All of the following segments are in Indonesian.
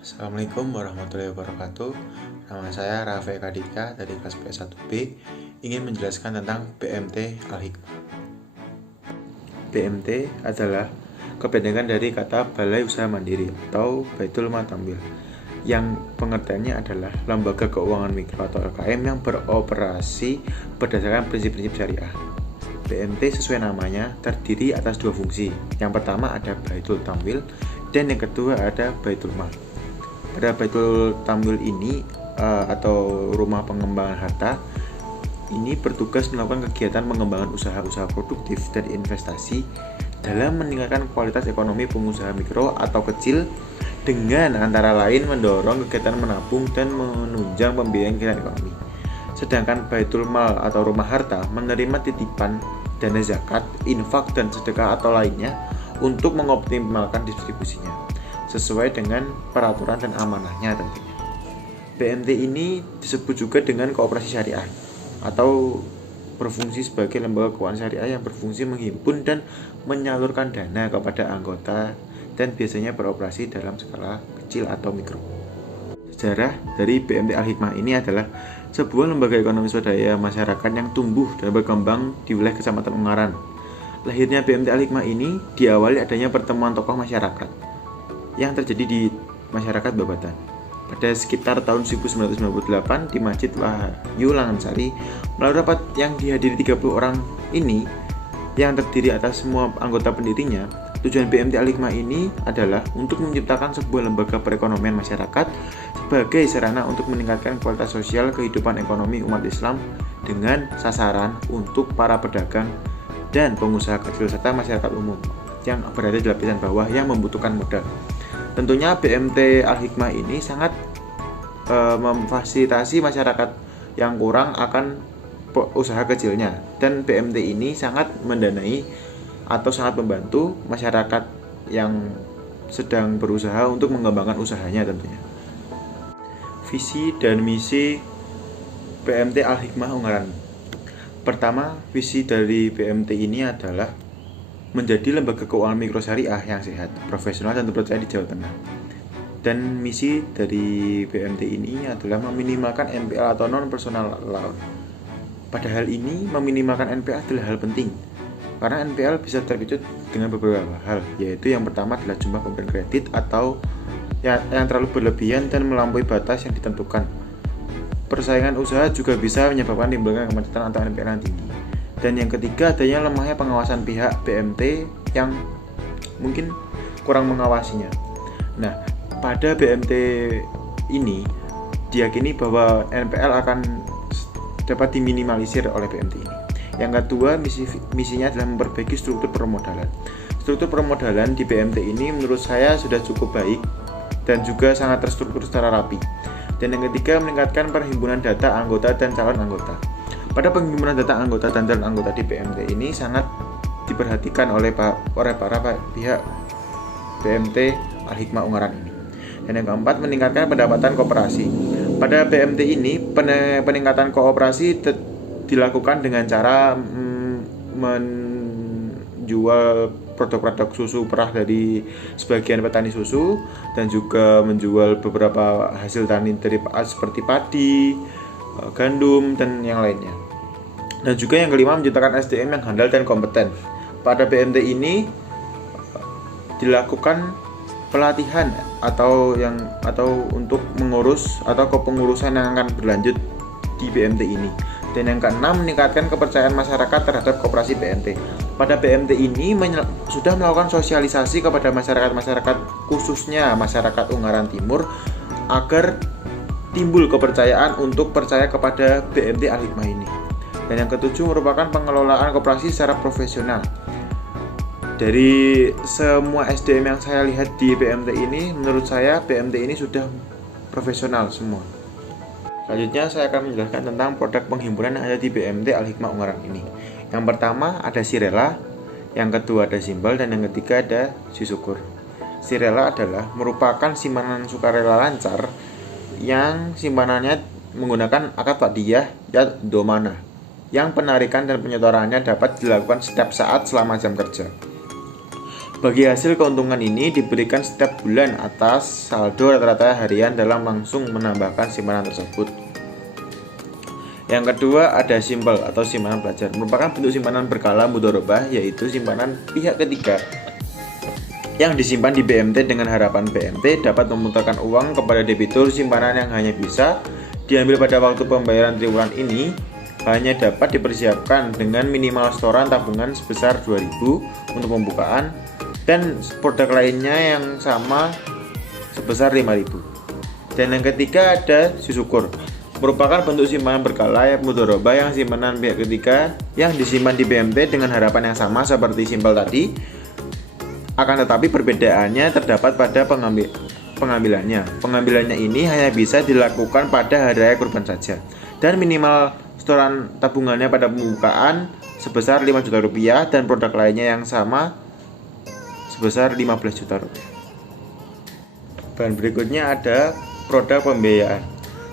Assalamualaikum warahmatullahi wabarakatuh. Nama saya Rafe Kadika dari kelas P1B, ingin menjelaskan tentang BMT Al-Hikmah. BMT adalah kependekan dari kata Balai Usaha Mandiri atau Baitul Mal Tamwil, yang pengertiannya adalah lembaga keuangan mikro atau LKM yang beroperasi berdasarkan prinsip-prinsip syariah. BMT sesuai namanya terdiri atas dua fungsi. Yang pertama ada Baitul Tamwil dan yang kedua ada Baitul Mal. Pada Baitul Tamwil ini atau rumah pengembangan harta ini bertugas melakukan kegiatan pengembangan usaha-usaha produktif dan investasi dalam meningkatkan kualitas ekonomi pengusaha mikro atau kecil dengan antara lain mendorong kegiatan menabung dan menunjang pembiayaan kegiatan ekonomi. Sedangkan Baitul Mal atau rumah harta menerima titipan dana zakat, infak dan sedekah atau lainnya untuk mengoptimalkan distribusinya sesuai dengan peraturan dan amanahnya tentunya. BMT ini disebut juga dengan koperasi syariah atau berfungsi sebagai lembaga keuangan syariah yang berfungsi menghimpun dan menyalurkan dana kepada anggota dan biasanya beroperasi dalam skala kecil atau mikro. Sejarah dari BMT Al-Hikmah ini adalah sebuah lembaga ekonomi swadaya masyarakat yang tumbuh dan berkembang di wilayah Kecamatan Ungaran. Lahirnya BMT Al-Hikmah ini diawali adanya pertemuan tokoh masyarakat yang terjadi di masyarakat Babatan pada sekitar tahun 1998 di Masjid Wahyu Langansari. Melalui rapat yang dihadiri 30 orang ini yang terdiri atas semua anggota pendirinya, tujuan BMT Al-Hikmah ini adalah untuk menciptakan sebuah lembaga perekonomian masyarakat sebagai sarana untuk meningkatkan kualitas sosial kehidupan ekonomi umat Islam dengan sasaran untuk para pedagang dan pengusaha kecil serta masyarakat umum yang berada di lapisan bawah yang membutuhkan modal. Tentunya BMT Al-Hikmah ini sangat memfasilitasi masyarakat yang kurang akan usaha kecilnya, dan BMT ini sangat mendanai atau sangat membantu masyarakat yang sedang berusaha untuk mengembangkan usahanya tentunya. Visi dan misi BMT Al-Hikmah Ungaran. Pertama, visi dari BMT ini adalah menjadi lembaga keuangan mikro syariah yang sehat, profesional dan terpercaya di Jawa Tengah. Dan misi dari BMT ini adalah meminimalkan NPL atau non personal loan. Pada hal ini, meminimalkan NPL adalah hal penting karena NPL bisa terpicu dengan beberapa hal, yaitu yang pertama adalah jumlah pemberian kredit atau yang terlalu berlebihan dan melampaui batas yang ditentukan. Persaingan usaha juga bisa menyebabkan timbulnya kemacetan atau NPL yang tinggi. Dan yang ketiga adanya lemahnya pengawasan pihak BMT yang mungkin kurang mengawasinya. Nah, pada BMT ini diyakini bahwa NPL akan dapat diminimalisir oleh BMT ini. Yang kedua, misinya adalah memperbaiki struktur permodalan. Struktur permodalan di BMT ini menurut saya sudah cukup baik dan juga sangat terstruktur secara rapi. Dan yang ketiga, meningkatkan perhimpunan data anggota dan calon anggota. Pada penghimpunan data anggota dan calon anggota di BMT ini sangat diperhatikan oleh para pihak BMT Al-Hikmah Ungaran ini. Dan yang keempat, meningkatkan pendapatan koperasi. Pada BMT ini peningkatan kooperasi dilakukan dengan cara menjual produk-produk susu perah dari sebagian petani susu dan juga menjual beberapa hasil tani dari seperti padi, gandum dan yang lainnya. Dan juga yang kelima, menciptakan SDM yang handal dan kompeten. Pada BMT ini dilakukan pelatihan atau untuk mengurus atau kepengurusan yang akan berlanjut di BMT ini. Dan yang keenam, meningkatkan kepercayaan masyarakat terhadap koperasi BMT. Pada BMT ini sudah melakukan sosialisasi kepada masyarakat khususnya masyarakat Ungaran Timur agar timbul kepercayaan untuk percaya kepada BMT Al-Hikmah ini. Dan yang ketujuh, merupakan pengelolaan koperasi secara profesional. Dari semua SDM yang saya lihat di BMT ini, menurut saya BMT ini sudah profesional semua. Selanjutnya saya akan menjelaskan tentang produk penghimpunan yang ada di BMT Al-Hikmah Ungaran ini. Yang pertama ada Sirela, yang kedua ada Simbal, dan yang ketiga ada Syukur. Sirela adalah merupakan simpanan sukarela lancar yang simpanannya menggunakan akad wadiyah dan domana, yang penarikan dan penyetorannya dapat dilakukan setiap saat selama jam kerja. Bagi hasil keuntungan ini diberikan setiap bulan atas saldo rata-rata harian dalam langsung menambahkan simpanan tersebut. Yang kedua ada simpel atau simpanan pelajar, merupakan bentuk simpanan berkala mudharabah, yaitu simpanan pihak ketiga yang disimpan di BMT dengan harapan BMT dapat memutarkan uang kepada debitur. Simpanan yang hanya bisa diambil pada waktu pembayaran triwulan ini hanya dapat dipersiapkan dengan minimal setoran tabungan sebesar 2.000 untuk pembukaan dan produk lainnya yang sama sebesar 5.000. Dan yang ketiga ada syukur, merupakan bentuk simpanan berkala mudharabah yang simpanan pihak ketiga yang disimpan di BMT dengan harapan yang sama seperti simpel tadi, akan tetapi perbedaannya terdapat pada pengambilannya. Pengambilannya ini hanya bisa dilakukan pada hari raya kurban saja, dan minimal setoran tabungannya pada pembukaan sebesar 5 juta rupiah dan produk lainnya yang sama sebesar 15 juta rupiah. Dan berikutnya ada produk pembiayaan.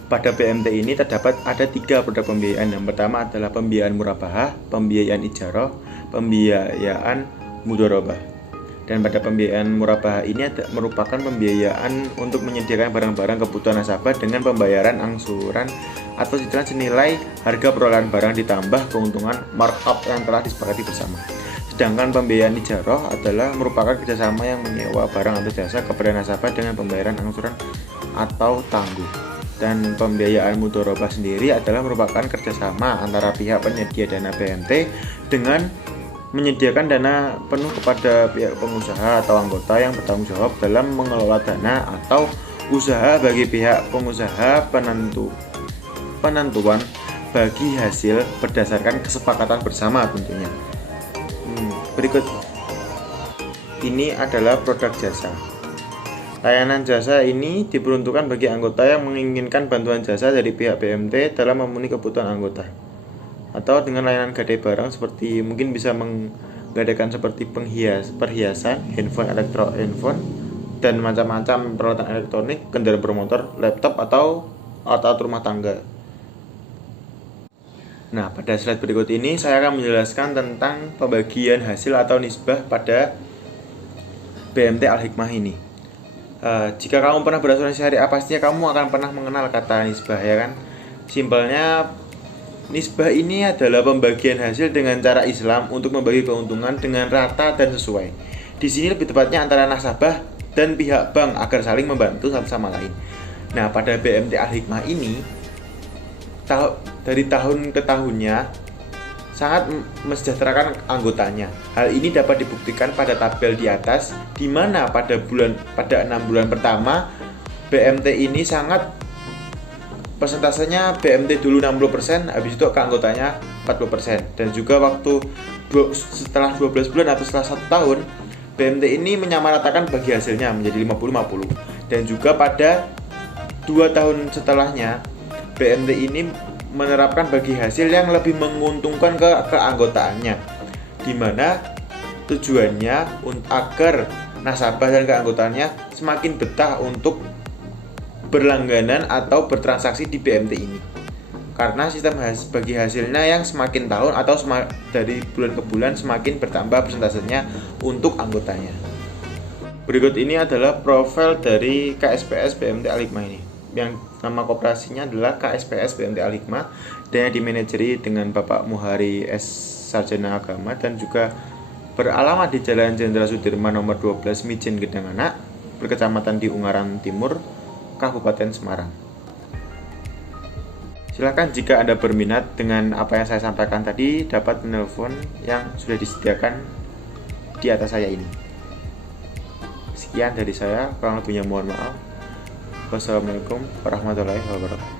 Pada BMT ini terdapat ada 3 produk pembiayaan. Yang pertama adalah pembiayaan murabahah, pembiayaan ijarah, pembiayaan mudharabah. Dan pada pembiayaan murabahah ini merupakan pembiayaan untuk menyediakan barang-barang kebutuhan nasabah dengan pembayaran angsuran atau cicilan senilai harga perolehan barang ditambah keuntungan markup yang telah disepakati bersama. Sedangkan pembiayaan ijarah adalah merupakan kerjasama yang menyewa barang atau jasa kepada nasabah dengan pembayaran angsuran atau tangguh. Dan pembiayaan mudharabah sendiri adalah merupakan kerjasama antara pihak penyedia dana BMT dengan menyediakan dana penuh kepada pihak pengusaha atau anggota yang bertanggung jawab dalam mengelola dana atau usaha bagi pihak pengusaha. Penentuan bagi hasil berdasarkan kesepakatan bersama tentunya. Berikut ini adalah produk jasa. Layanan jasa ini diperuntukkan bagi anggota yang menginginkan bantuan jasa dari pihak BMT dalam memenuhi kebutuhan anggota, atau dengan layanan gadai barang seperti mungkin bisa menggadaikan seperti perhiasan, handphone, handphone dan macam-macam peralatan elektronik, kendaraan bermotor, laptop atau alat-alat rumah tangga. Nah, pada slide berikut ini saya akan menjelaskan tentang pembagian hasil atau nisbah pada BMT Al-Hikmah ini. Jika kamu pernah berasuransi syariah, pastinya kamu akan pernah mengenal kata nisbah, ya kan? Simpelnya, nisbah ini adalah pembagian hasil dengan cara Islam untuk membagi keuntungan dengan rata dan sesuai. Di sini lebih tepatnya antara nasabah dan pihak bank agar saling membantu satu sama lain. Nah, pada BMT Al-Hikmah ini dari tahun ke tahunnya sangat mesejahterakan anggotanya. Hal ini dapat dibuktikan pada tabel di atas, di mana pada 6 bulan pertama BMT ini sangat persentasenya BMT dulu 60%, habis itu ke anggotanya 40%. Dan juga waktu setelah 12 bulan atau setelah 1 tahun, BMT ini menyamaratakan bagi hasilnya menjadi 50-50. Dan juga pada 2 tahun setelahnya, BMT ini menerapkan bagi hasil yang lebih menguntungkan ke keanggotaannya, di mana tujuannya agar nasabah dan keanggotaannya semakin betah untuk berlangganan atau bertransaksi di BMT ini, karena sistem bagi hasilnya yang semakin tahun atau dari bulan ke bulan semakin bertambah persentasenya untuk anggotanya. Berikut ini adalah profil dari KSPS BMT Al-Hikmah ini, yang nama koperasinya adalah KSPS BMT Al-Hikmah dan yang dimanajeri dengan Bapak Muhari S. Sarjana Agama, dan juga beralamat di Jalan Jenderal Sudirman nomor 12 Mijen Gedang Anak, berkecamatan di Ungaran Timur, Kabupaten Semarang. Silakan jika Anda berminat dengan apa yang saya sampaikan tadi, dapat menelpon yang sudah disediakan di atas saya ini. Sekian dari saya, kurang lebihnya mohon maaf. Wassalamualaikum warahmatullahi wabarakatuh.